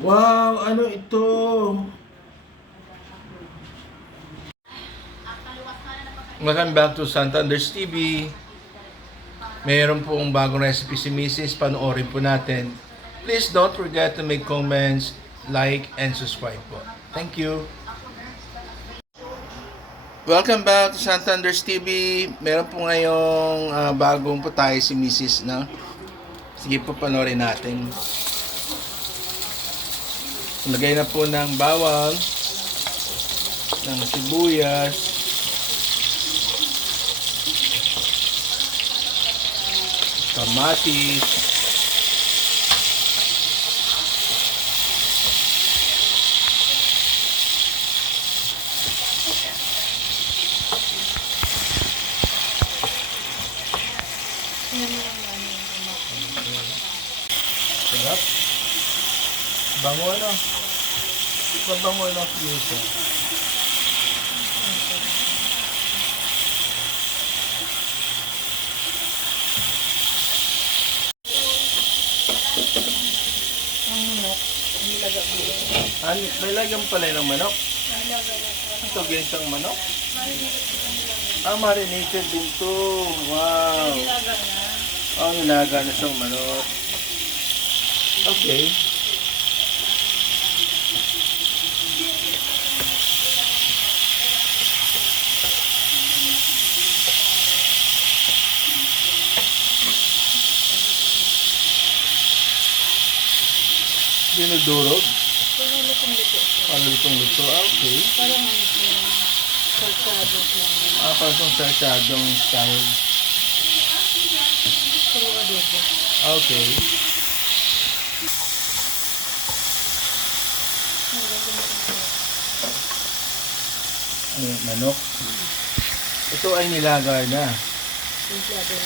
Wow, ano ito? Welcome back to Santander's TV. Mayroon pong bagong recipe si Mrs. Panoorin po natin. Please don't forget to make comments, like, and subscribe po. Thank you. Welcome back to Santander's TV. Meron po ngayong bagong putahe si Mrs. na. Sige po, panoorin natin. Lagay na po ng bawang, ng sibuyas, kamatis, sarap. Bango ano? Bango ano fuse. May lagyan pala ng manok. Ito ginsang manok. Marinated din to. Wow. Nilaga na siyang manok. Okay. Dinudurog? Para lutong-luto. Okay. Parang sarsyado lang. Parang sarsyadong style. Puro adobo. Okay. Manok. Ito ay nilaga na.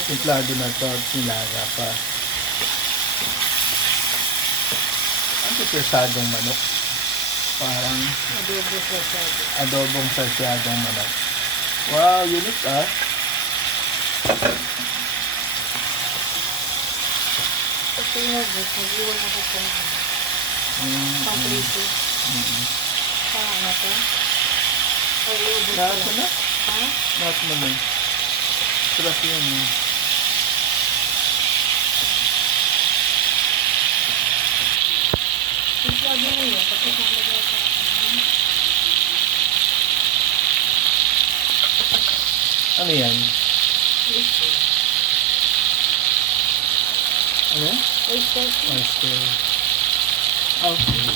Simplado na to. Nilaga pa. Ano ito sarsyadong manok? Parang adobong sarsyadong manok. Wow, unique ah. Ito yung hagos. Nag-iwan ako pang pang-prito. Parang na to. Ay, ubos Lahat ko mo lang. na? Ha? Lahat mo na. Sarap yun. Simplado mo yun. Tapos naglagay ko. Ano yan? Oyster. Ano? Oyster. Oyster. Okay.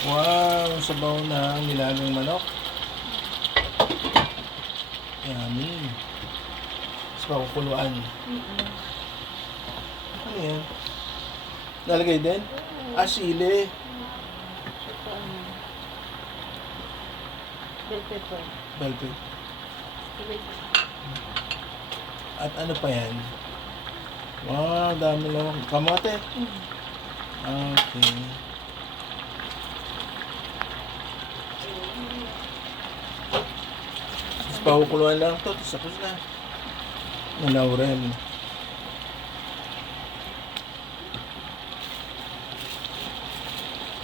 Wow, sabaw na ang nilagang manok. Yummy. Sabaw kuluan. Ano yan? Nalagay din? Sili. Saka ano. Bell pepper. Bell pepper. Wait. At ano pa yan? Wow, dami lang. Kamote. Okay. Tapos pakukuluan lang to. Tapos na. Ng laurel.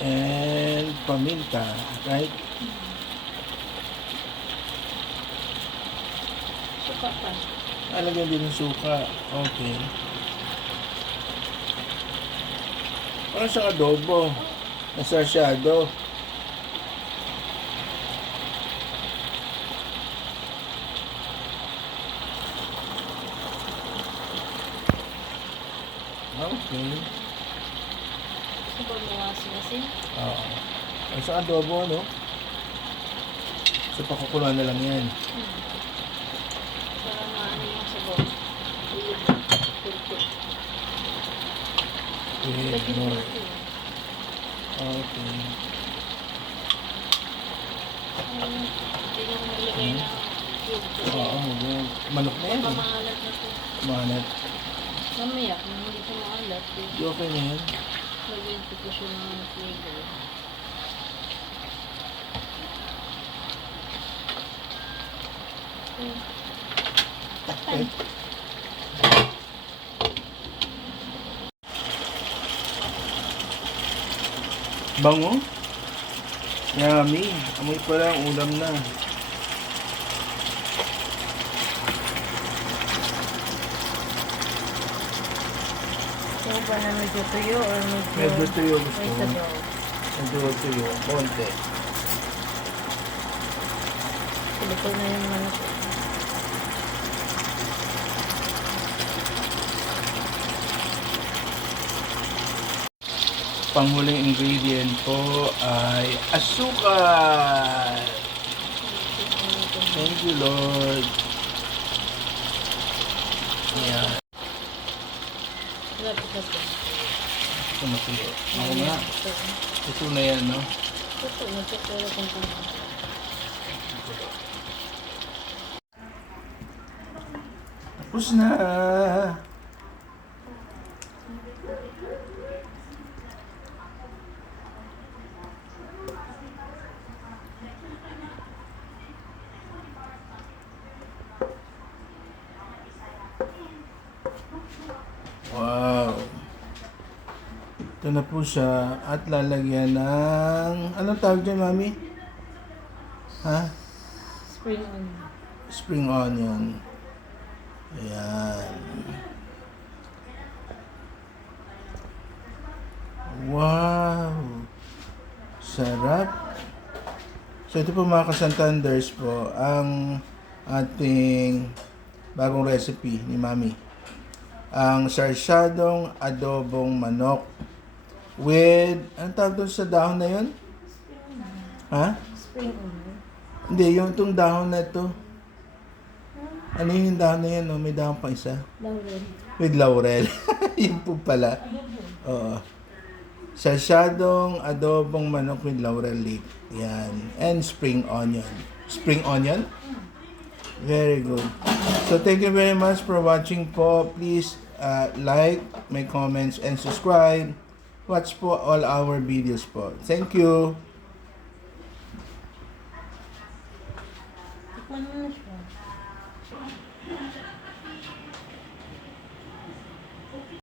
And paminta. Right? Suka pa. Alagyan din ng suka. Okay. Parang siyang adobo. Nasarsyado. Okay. Gusto ba mo asin-asin? Oo. Ang sa adobo, no? So, pakukuluan na lang yan. Para maano yung sabaw. Wait, more. Okay. Hindi na ko naglagay na cube. Oo, yun. Manok na yan. Baka maalat na to. Mahanap. Mamaya, kung hindi ko maalat, Di okay na yan. lagyan ko po siya ng flavor. Takpan. Bango? Yummy. Amoy pa lang, ulam na. So, ba na medyo tuyo or medyo... Medyo tuyo gusto may mo. sabaw? Medyo tuyo. Konti. Luto na yung manok. Panghuling ingredient po ay asukal. Thank you, Lord. Ayan. Lapit na po. Ito matuyo. Oo nga. Ito na yan, no? Ito, nagkakala kong kung Tapos na. Wow. Ito na po siya at lalagyan ng anong tawag dyan, Mami? Ha? spring onion. Spring onion. Ayan. Wow. Sarap. So ito po mga kasantanders po ang ating bagong recipe ni Mami. Ang sarsyadong adobong manok with, anong tawag doon sa dahon na yun? Ha? Spring onion. Hindi, yung itong dahon na ito. Ano yung dahon na yan? No? May dahon pa isa. Laurel. With laurel. Yun po pala. Oo. Sarsyadong adobong manok with laurel leaf. Yan. And spring onion. Spring onion? Very good. So thank you very much for watching po. Please like, make comments, and subscribe. Watch po all our videos po. Thank you. Tikman mo na siya.